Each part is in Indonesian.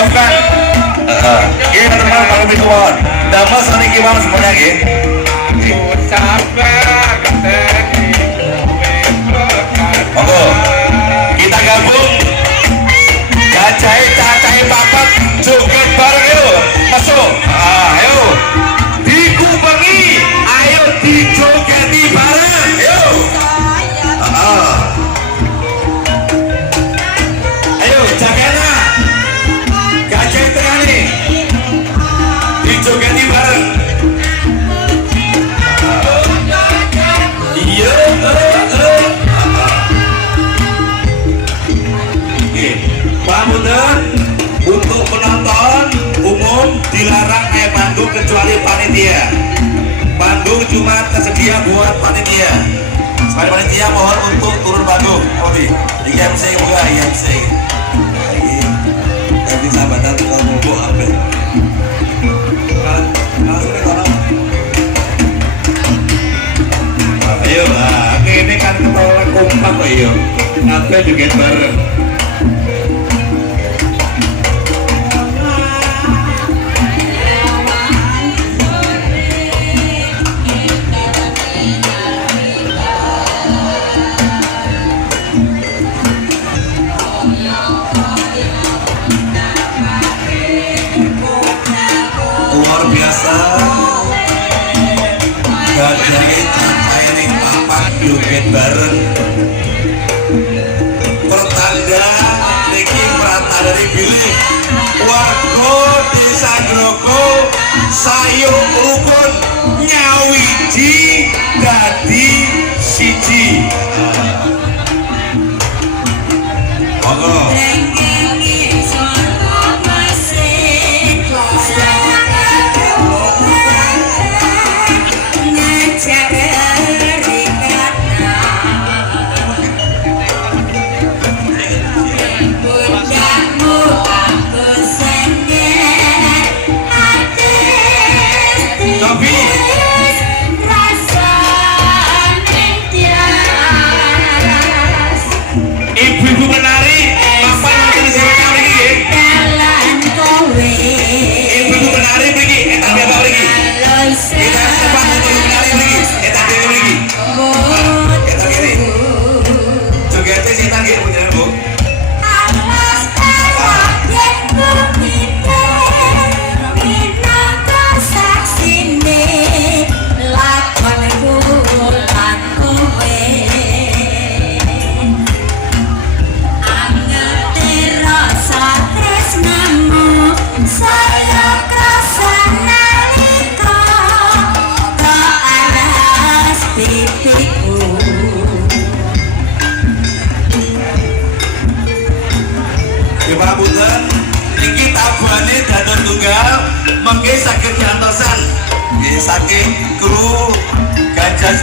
siapkan. Ini teman-teman kalau bikuan. Damas niki bang semuanya nggih. Monggo. Kita gabung. Cacai papat joget bareng yuk. Masuk. Ayo. Dikubengi. Ayo dijogeti bareng. Yuk. Ayo jagana. Gajah tengah nih. Dijogeti bareng. Iya. Pamunten untuk penonton umum dilarang naik panggung kecuali panitia. Panggung cuma tersedia buat panitia. Sebagai panitia mohon untuk turun panggung. Oke, di MC juga MC. Tapi sahabatan kalau mau apa? Ayo lah, ini kan ketawa kompak ayo. Ngapain juga bareng. Luar biasa. Gajah cacain ning papat joget bareng. Pertanda niki pratandani bilih warga Desa Groko sayung rukun nyawiji dadi siji. Monggo. Ibu-ibu menari, apa yang jadi saya lagi? Ibu-ibu menari pergi, tapi apa lagi? Kita cepat untuk menari lagi, tapi lagi. Kita kiri. Juga itu sih tanggi punya bu. Pamunten niki tabane danun tunggal mengke saged diantosan nggih saking kru Gajah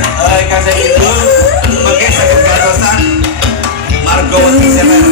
itu mengke saged diantosan marga wonten semer.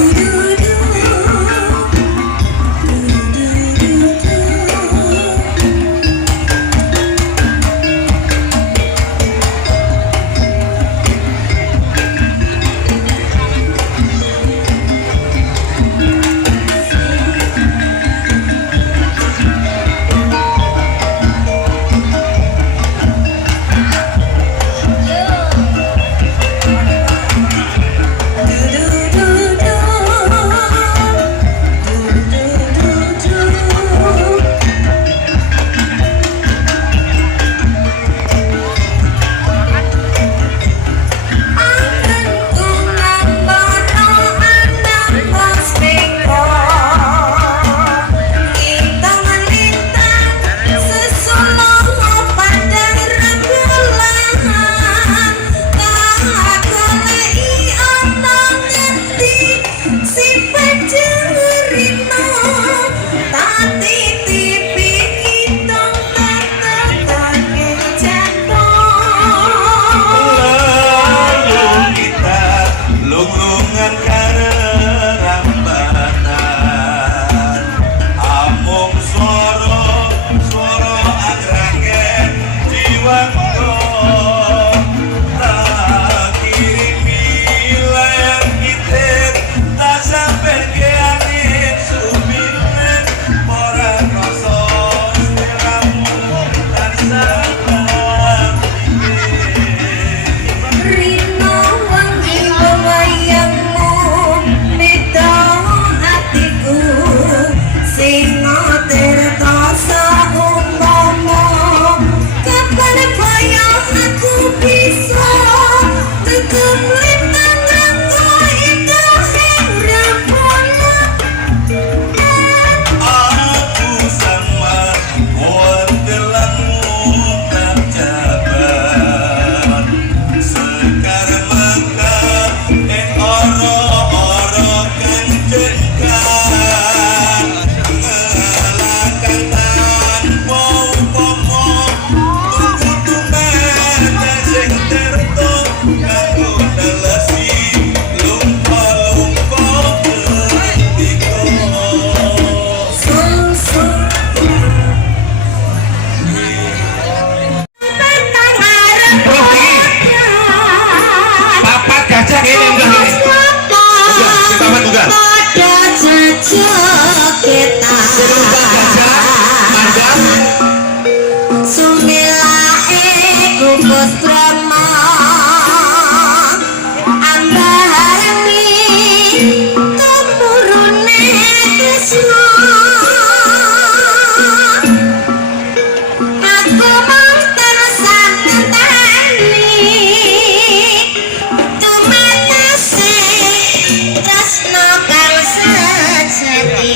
Serupa gajah mandang Kukus Brahma ambaharani tumurune Krisna aku mangken sakenteni tumetese tresna kang sejati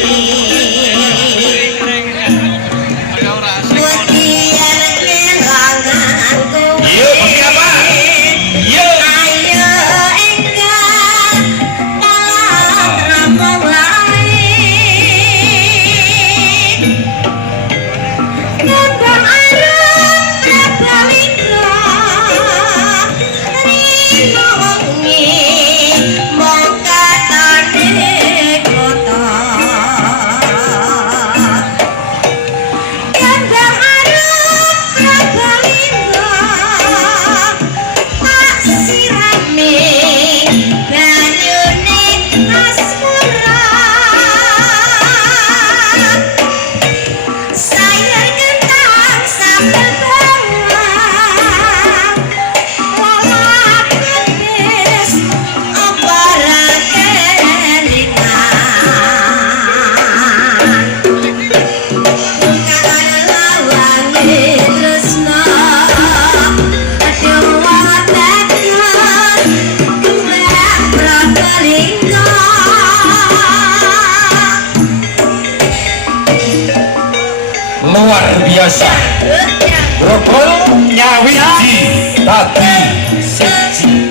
luar biasa. Rukun nyawiji tadi siji.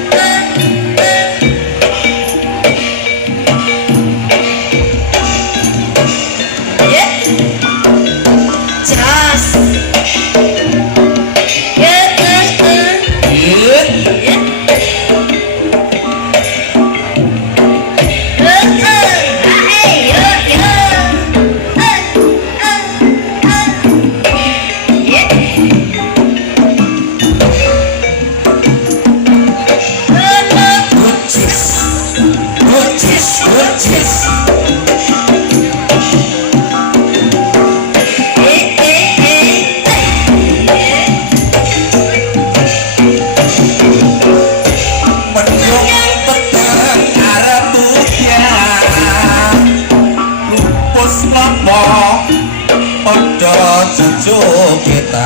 Cucu kita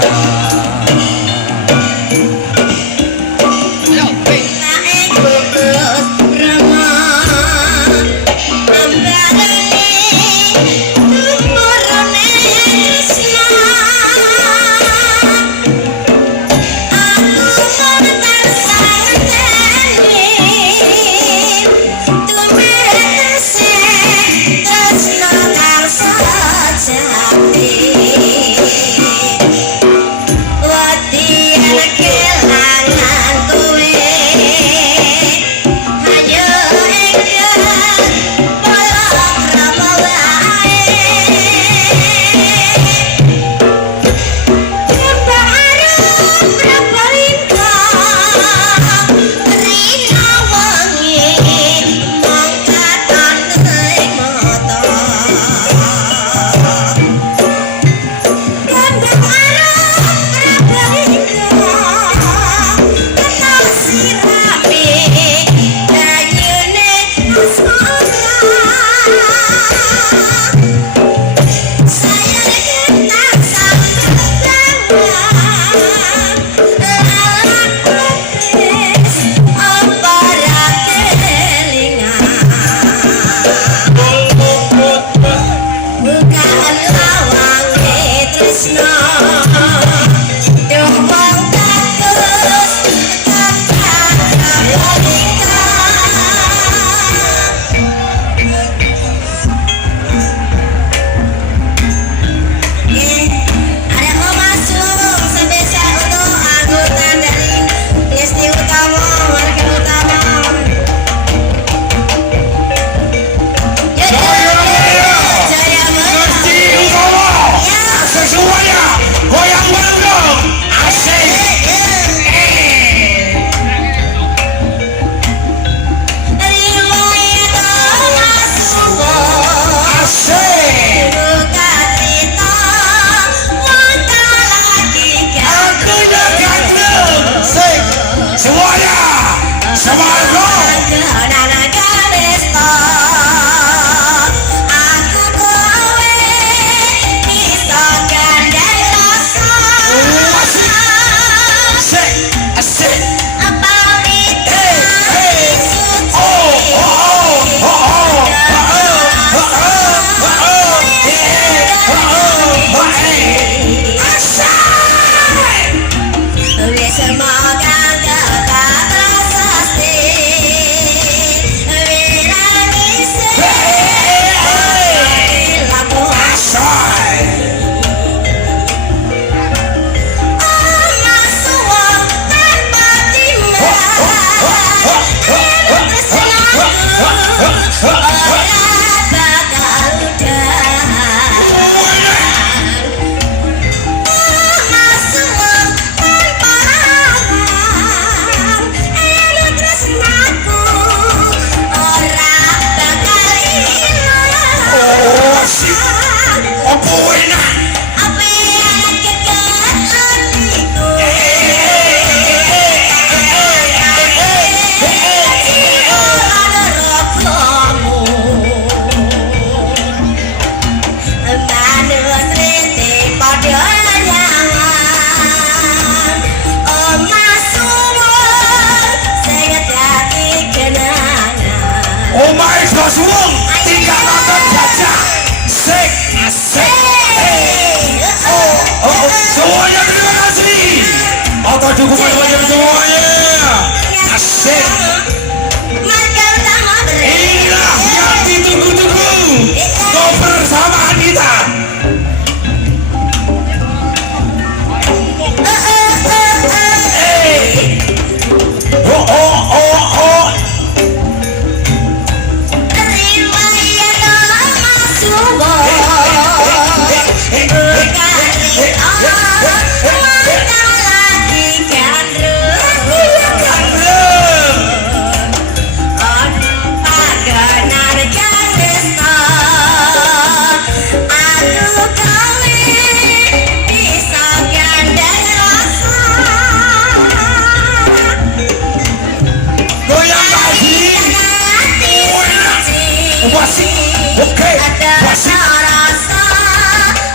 Oke, ada wasik. rasa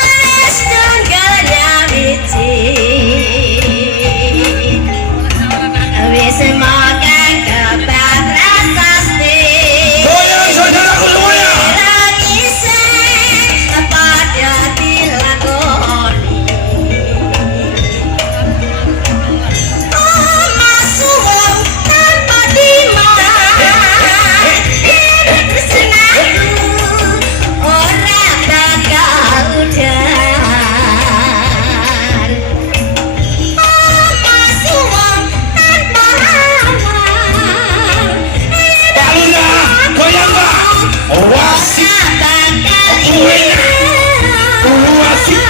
manis tenggalnya biji wis makan kebab prasasti Goyang saudaraku semuanya. lagi pada dilakoni masuwung tanpa dimana senangku ora bakal udar masuwung tanpa aman Pak Lurah, goyang Pak. Wasik, wasik.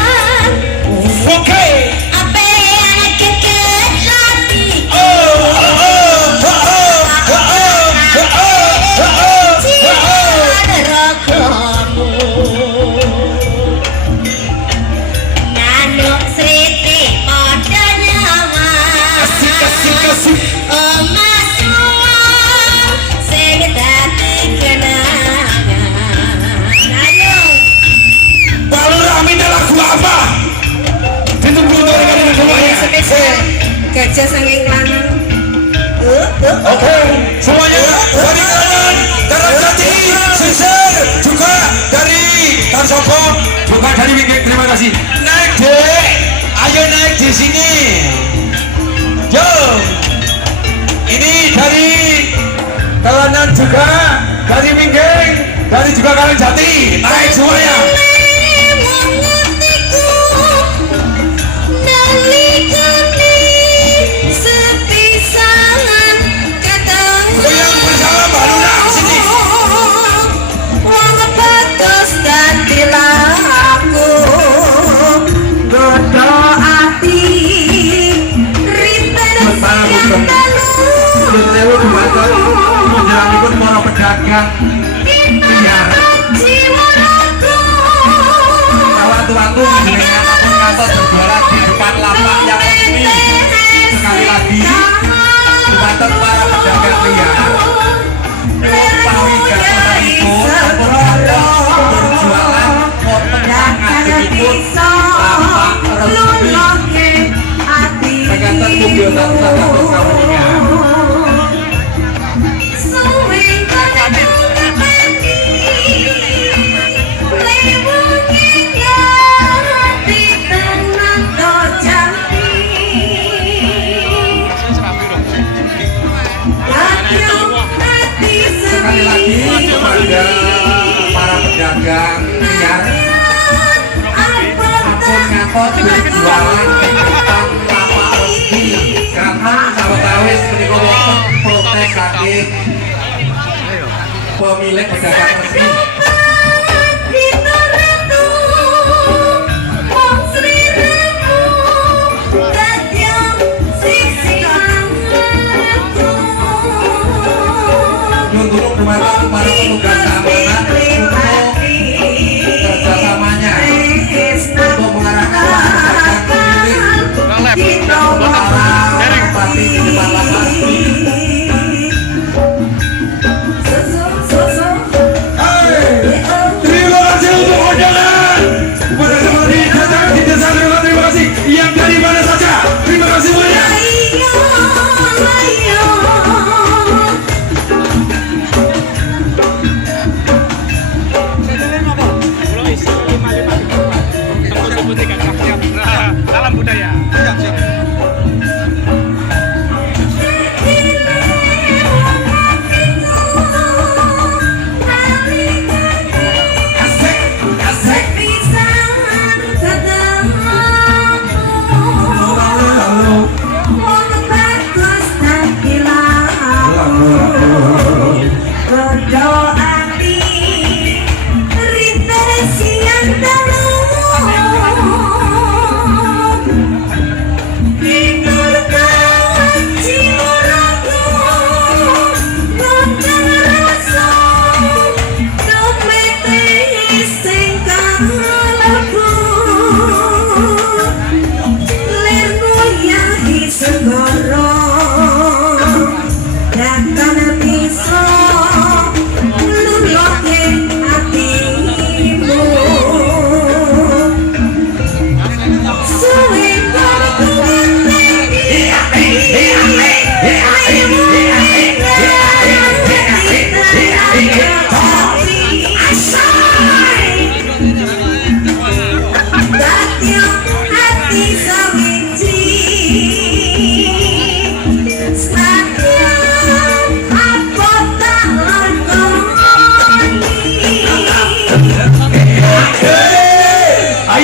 Oke. Oh, oh, oh, oh, oh, oh, oh, oh, Asik, asik, asik. Pak Lurah minta lagu apa? Ditunggu dengan semuanya. Gajah saking lanang. Oke, semuanya dari kanan, Karangjati, Sisir, juga dari Tarsoko, juga dari Winggik. Terima kasih. Naik dek, ayo naik di sini. Yo, ini dari Kalanan juga, dari Winggik, dari juga Karangjati. Naik semuanya. Goyang bersama Mbak Lurah sini. Menjelanipun para pedagang liar, waktu-waktu menjenengan kantor berjualan di depan lapak yang resmi. Sekali lagi, dumateng para pedagang liar, utawi gasanipun berjualan wonten ngajengipun lapak resmi. Mekaten mugi tansah dados kawuningan. Sekali lagi kepada para pedagang liar, ampun ngapot berjualan di depan lapak resmi karena sawetawis menika wonten protes saking pemilik pedagang resmi. Untuk dumateng para petugas keamanan untuk kerjasamanya untuk mengarahkan pedagang pemilik para bupati di depan lapak resmi.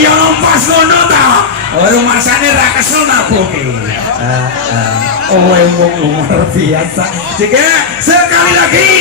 kaya pas ngono ta. Oh rumasane ra kesel aku ki. Oh emang luar biasa. Jika sekali lagi